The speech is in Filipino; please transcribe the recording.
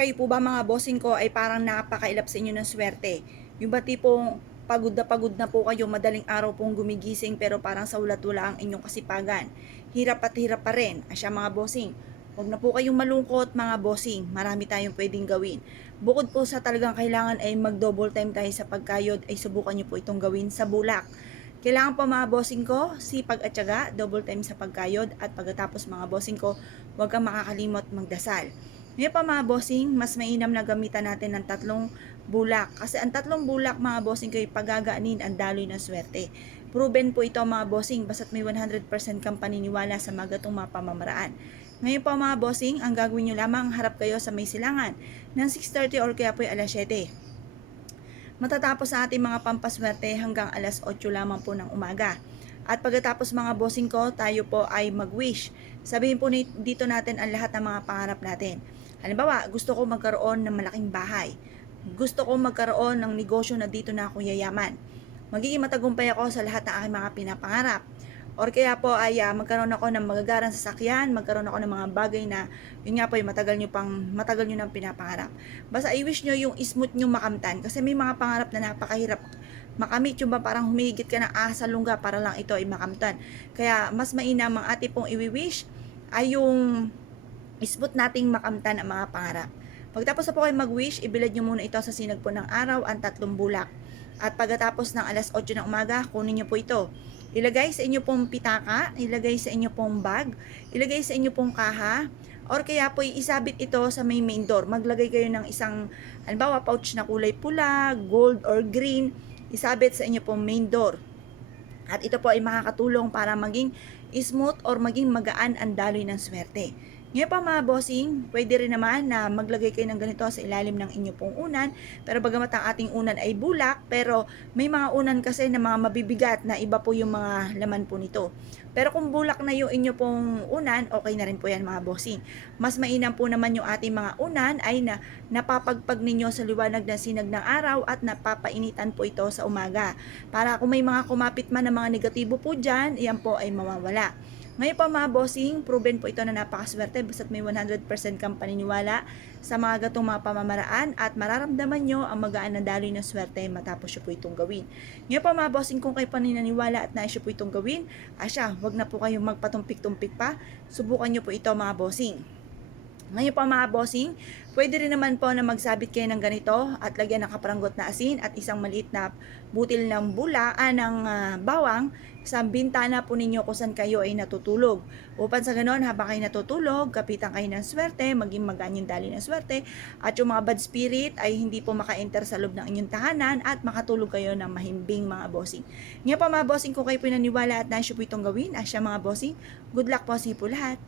Kayo po ba mga bossing ko ay parang napakailap sa inyo ng swerte? Yung ba tipong pagod na po kayo, madaling araw pong gumigising pero parang sa ulat-wala ang inyong kasipagan. Hirap at hirap pa rin. Asya mga bossing, huwag na po kayong malungkot mga bossing. Marami tayong pwedeng gawin. Bukod po sa talagang kailangan ay mag-double time tayo sa pagkayod, ay subukan nyo po itong gawin sa bulak. Kailangan po mga bossing ko, sipag at syaga, double time sa pagkayod, at pagkatapos mga bossing ko, huwag kang makakalimot magdasal. Ngayon pa mga bossing, mas mainam na gamitan natin ng tatlong bulak. Kasi ang tatlong bulak mga bossing ko ay pagagaanin ang daloy ng swerte. Proven po ito mga bossing, basta't may 100% kang paniniwala sa mga gatong mga pamamaraan. Ngayon pa mga bossing, ang gagawin nyo lamang, harap kayo sa may silangan ng 6:30 or kaya po ay alas 7. Matatapos sa ating mga pampaswerte hanggang alas 8 lamang po ng umaga. At pagkatapos mga bossing ko, tayo po ay mag-wish. Sabihin po dito natin ang lahat ng mga pangarap natin. Halimbawa, gusto ko magkaroon ng malaking bahay. Gusto ko magkaroon ng negosyo na dito na ako yayaman. Magiging matagumpay ako sa lahat ng aking mga pinapangarap. Or kaya po ay magkaroon ako ng magagarang sasakyan, magkaroon ako ng mga bagay na yun nga po ay matagal nyo nang pinapangarap. Basta i-wish nyo yung smooth nyo makamtan kasi may mga pangarap na napakahirap makamit, yung ba parang humigit ka ng asa lungga para lang ito ay makamtan. Kaya mas mainam ang ating pong i-wish ay yung smooth nating makamtan ang mga pangarap. Pagtapos na po kayo mag-wish, ibilad nyo muna ito sa sinag po ng araw ang tatlong bulak. At pagkatapos ng alas 8 ng umaga, kunin nyo po ito. Ilagay sa inyo pong pitaka, ilagay sa inyo pong bag, ilagay sa inyo pong kaha, or kaya po isabit ito sa may main door. Maglagay kayo ng isang, halimbawa, pouch na kulay pula, gold, or green, isabit sa inyo pong main door. At ito po ay makakatulong para maging smooth or maging magaan ang daloy ng swerte. Ngayon pa mga bossing, pwede rin naman na maglagay kayo ng ganito sa ilalim ng inyo pong unan. Pero bagamat ang ating unan ay bulak, pero may mga unan kasi na mga mabibigat na iba po yung mga laman po nito. Pero kung bulak na yung inyo pong unan, okay na rin po yan mga bossing. Mas mainam po naman yung ating mga unan ay na napapagpag ninyo sa liwanag ng sinag ng araw at napapainitan po ito sa umaga. Para kung may mga kumapit man na mga negatibo po dyan, iyan po ay mawawala. Ngayon pa mga bossing, proven po ito na napakaswerte basta't may 100% kang paniniwala sa mga gatong mga pamamaraan at mararamdaman nyo ang magaan na daloy ng swerte matapos nyo po itong gawin. Ngayon pa mga bossing, kung kayo paninaniwala at nais nyo po itong gawin, wag na po kayong magpatumpik-tumpik pa, subukan nyo po ito mga bossing. Ngayon pa mga bossing, pwede rin naman po na magsabit kayo ng ganito at lagyan ng kaparanggot na asin at isang maliit na butil ng bawang sa bintana po ninyo kung saan kayo ay natutulog. Upang sa ganon, habang kayo natutulog, kapitan kayo ng swerte, maging magaan yung daloy ng swerte, at yung mga bad spirit ay hindi po maka-enter sa loob ng inyong tahanan at makatulog kayo ng mahimbing mga bossing. Ngayon pa mga bossing, kung kayo po naniwala at nais po itong gawin, mga bossing, good luck po sa po lahat.